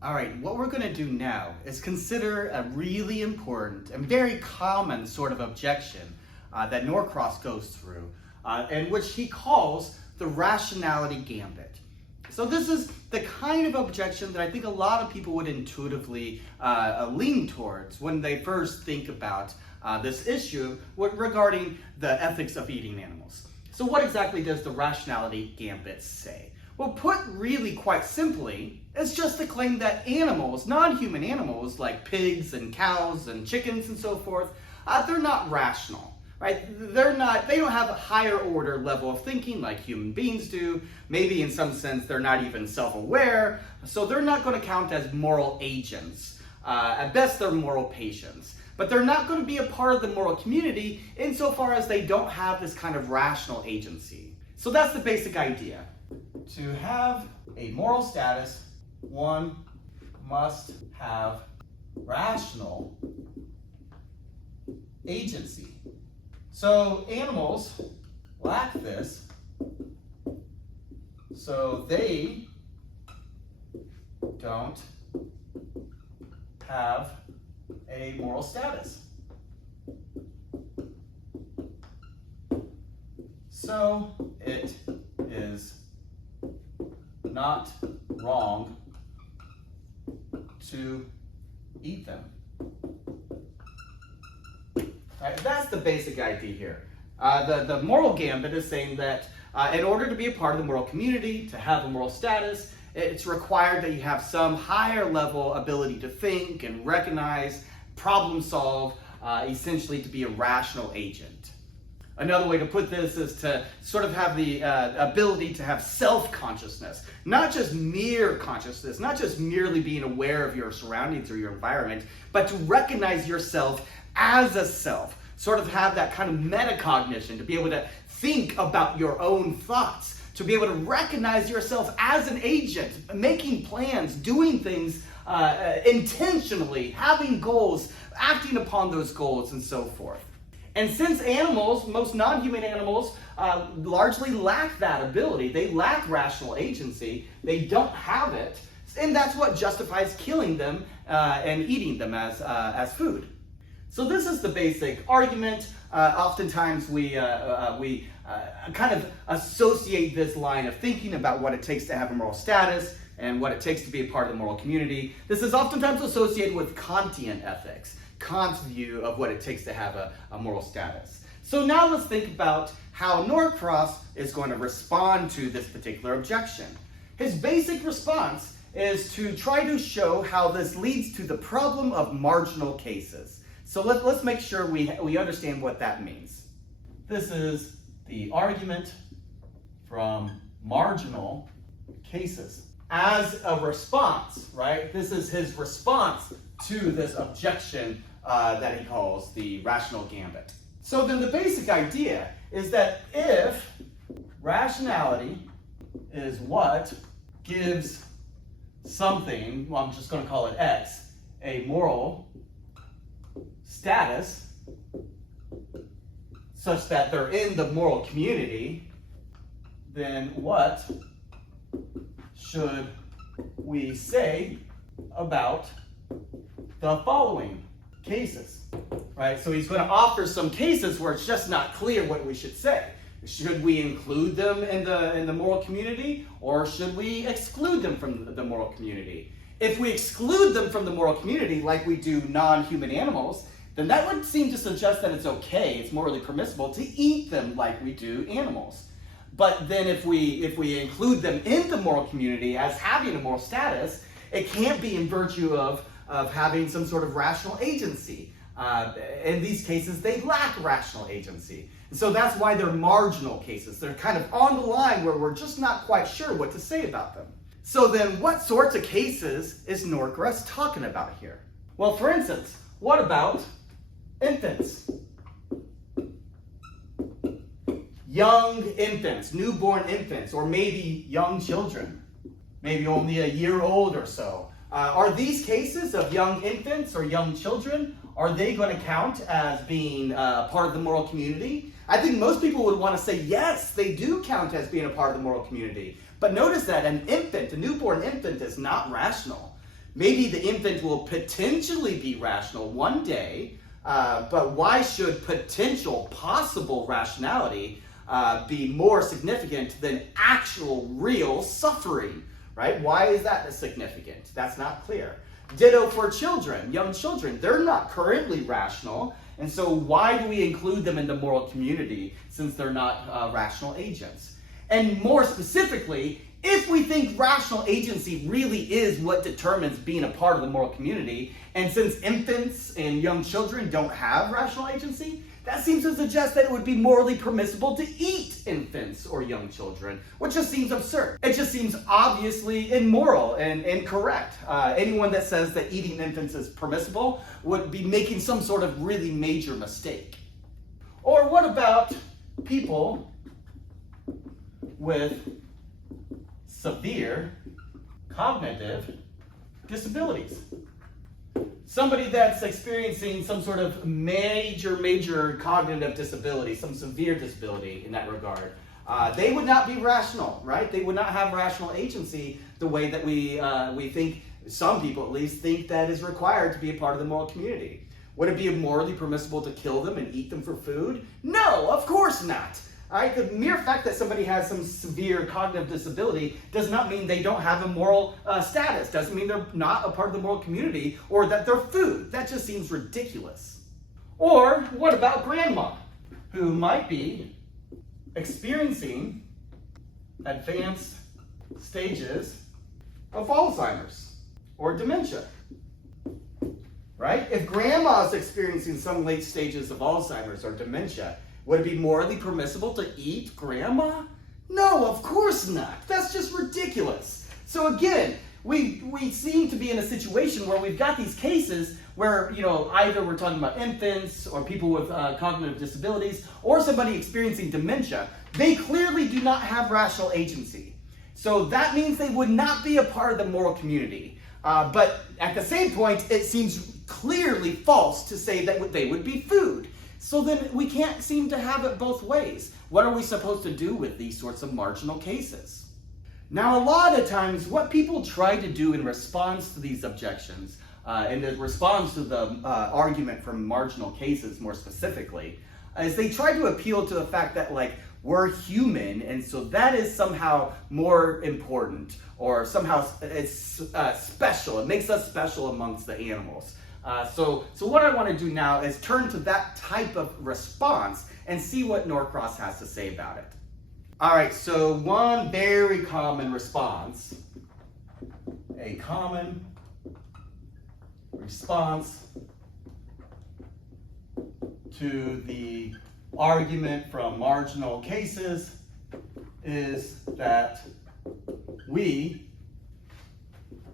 All right, what we're going to do now is consider a really important and very common sort of objection that Norcross goes through, and which he calls the rationality gambit. So this is the kind of objection that I think a lot of people would intuitively lean towards when they first think about this issue regarding the ethics of eating animals. So what exactly does the rationality gambit say? Well, put really quite simply, it's just the claim that animals, non-human animals like pigs and cows and chickens and so forth, they're not rational, right? They don't have a higher order level of thinking like human beings do. Maybe in some sense they're not even self-aware, so they're not going to count as moral agents. At best they're moral patients. But they're not going to be a part of the moral community insofar as they don't have this kind of rational agency. So that's the basic idea. To have a moral status, one must have rational agency. So animals lack this, so they don't have a moral status. So it is not wrong to eat them. Right, that's the basic idea here. The moral gambit is saying that in order to be a part of the moral community, to have a moral status, it's required that you have some higher level ability to think and recognize, problem solve, essentially to be a rational agent. Another way to put this is to sort of have the ability to have self-consciousness, not just mere consciousness, not just merely being aware of your surroundings or your environment, but to recognize yourself as a self, sort of have that kind of metacognition, to be able to think about your own thoughts, to be able to recognize yourself as an agent, making plans, doing things intentionally, having goals, acting upon those goals, and so forth. And since animals, most non-human animals, largely lack that ability, they lack rational agency, they don't have it, and that's what justifies killing them and eating them as food. So this is the basic argument. Oftentimes we kind of associate this line of thinking about what it takes to have a moral status and what it takes to be a part of the moral community. This is oftentimes associated with Kantian ethics, Kant's view of what it takes to have a moral status. So now let's think about how Norcross is going to respond to this particular objection. His basic response is to try to show how this leads to the problem of marginal cases. So let's make sure we understand what that means. This is the argument from marginal cases. As a response, right? This is his response to this objection that he calls the rational gambit. So then the basic idea is that if rationality is what gives something, well, I'm just going to call it X, a moral status, such that they're in the moral community, then what should we say about the following cases? Right? So he's going to offer some cases where it's just not clear what we should say. Should we include them in the moral community, or should we exclude them from the moral community? If we exclude them from the moral community, like we do non-human animals, then that would seem to suggest that it's okay, it's morally permissible to eat them like we do animals. But then if we include them in the moral community as having a moral status, it can't be in virtue of having some sort of rational agency. In these cases, they lack rational agency. And so that's why they're marginal cases. They're kind of on the line where we're just not quite sure what to say about them. So then what sorts of cases is Norcross talking about here? Well, for instance, what about infants? Young infants, newborn infants, or maybe young children, maybe only a year old or so. Are these cases of young infants or young children, are they going to count as being part of the moral community? I think most people would want to say yes, they do count as being a part of the moral community. But notice that an infant, a newborn infant, is not rational. Maybe the infant will potentially be rational one day, but why should potential, possible rationality be more significant than actual, real suffering, right? Why is that significant? That's not clear. Ditto for children, young children. They're not currently rational, and so why do we include them in the moral community since they're not rational agents? And more specifically, if we think rational agency really is what determines being a part of the moral community, and since infants and young children don't have rational agency, that seems to suggest that it would be morally permissible to eat infants or young children, which just seems absurd. It just seems obviously immoral and incorrect. Anyone that says that eating infants is permissible would be making some sort of really major mistake. Or what about people with severe cognitive disabilities? Somebody that's experiencing some sort of major cognitive disability, some severe disability in that regard, they would not be rational, right? They would not have rational agency the way that we think, some people at least, think that is required to be a part of the moral community. Would it be morally permissible to kill them and eat them for food? No, of course not. Right? The mere fact that somebody has some severe cognitive disability does not mean they don't have a moral status, doesn't mean they're not a part of the moral community or that they're food. That just seems ridiculous. Or what about grandma, who might be experiencing advanced stages of Alzheimer's or dementia? Right? If grandma is experiencing some late stages of Alzheimer's or dementia, would it be morally permissible to eat grandma? No, of course not. That's just ridiculous. So again, we seem to be in a situation where we've got these cases where, either we're talking about infants or people with cognitive disabilities or somebody experiencing dementia. They clearly do not have rational agency. So that means they would not be a part of the moral community. But at the same point, it seems clearly false to say that they would be food. So then we can't seem to have it both ways. What are we supposed to do with these sorts of marginal cases? Now, a lot of times what people try to do in response to these objections, and in response to the argument from marginal cases more specifically, is they try to appeal to the fact that we're human, and so that is somehow more important, or somehow it's special. It makes us special amongst the animals. So what I want to do now is turn to that type of response and see what Norcross has to say about it. All right, so one very common response, a common response to the argument from marginal cases is that we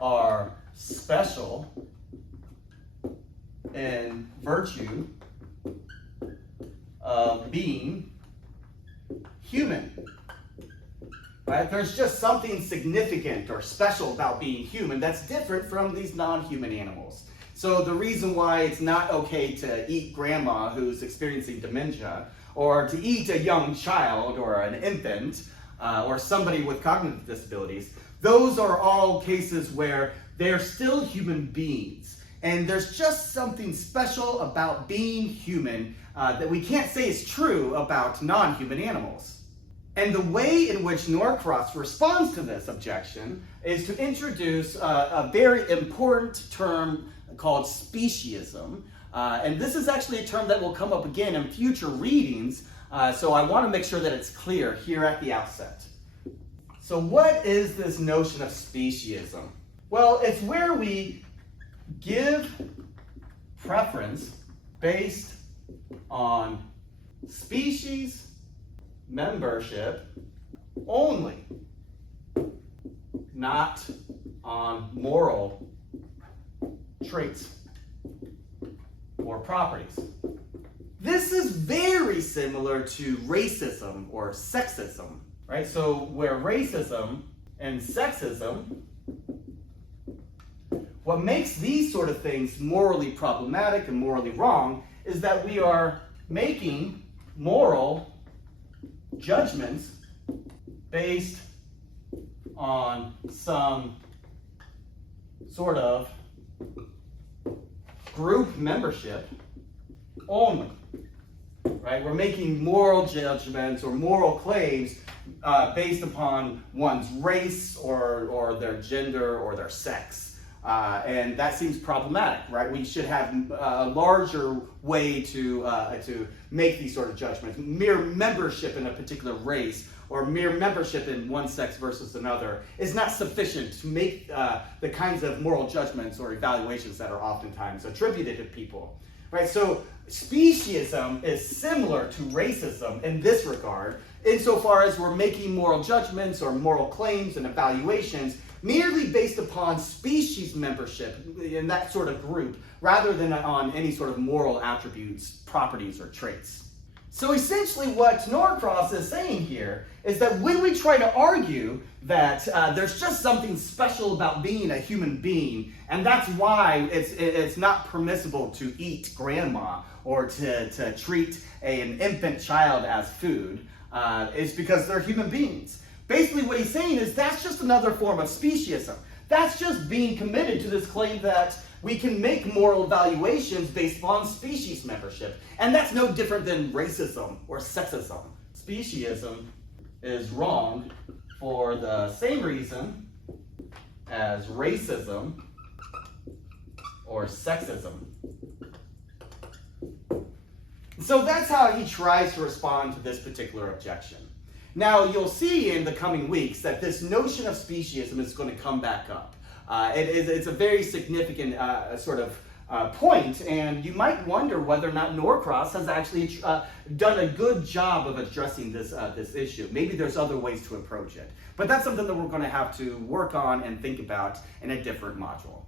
are special in virtue of being human. Right? There's just something significant or special about being human that's different from these non-human animals. So the reason why it's not okay to eat grandma who's experiencing dementia, or to eat a young child or an infant, or somebody with cognitive disabilities, those are all cases where they're still human beings. And there's just something special about being human that we can't say is true about non-human animals. And the way in which Norcross responds to this objection is to introduce a very important term called speciesism. And this is actually a term that will come up again in future readings, so I want to make sure that it's clear here at the outset. So what is this notion of speciesism? Well, it's where we give preference based on species membership only, not on moral traits or properties. This is very similar to racism or sexism, right? So where racism and sexism, what makes these sort of things morally problematic and morally wrong is that we are making moral judgments based on some sort of group membership only, right? We're making moral judgments or moral claims based upon one's race or their gender or their sex. And that seems problematic, right? We should have a larger way to make these sort of judgments. Mere membership in a particular race or mere membership in one sex versus another is not sufficient to make the kinds of moral judgments or evaluations that are oftentimes attributed to people, right? So speciesism is similar to racism in this regard, insofar as we're making moral judgments or moral claims and evaluations merely based upon species membership in that sort of group, rather than on any sort of moral attributes, properties, or traits. So essentially what Norcross is saying here is that when we try to argue that there's just something special about being a human being, and that's why it's not permissible to eat grandma or to treat an infant child as food, is because they're human beings. Basically what he's saying is that's just another form of speciesism. That's just being committed to this claim that we can make moral evaluations based on species membership. And that's no different than racism or sexism. Speciesism is wrong for the same reason as racism or sexism. So that's how he tries to respond to this particular objection. Now, you'll see in the coming weeks that this notion of speciesism is going to come back up. It's a very significant sort of point, and you might wonder whether or not Norcross has actually done a good job of addressing this issue. Maybe there's other ways to approach it. But that's something that we're going to have to work on and think about in a different module.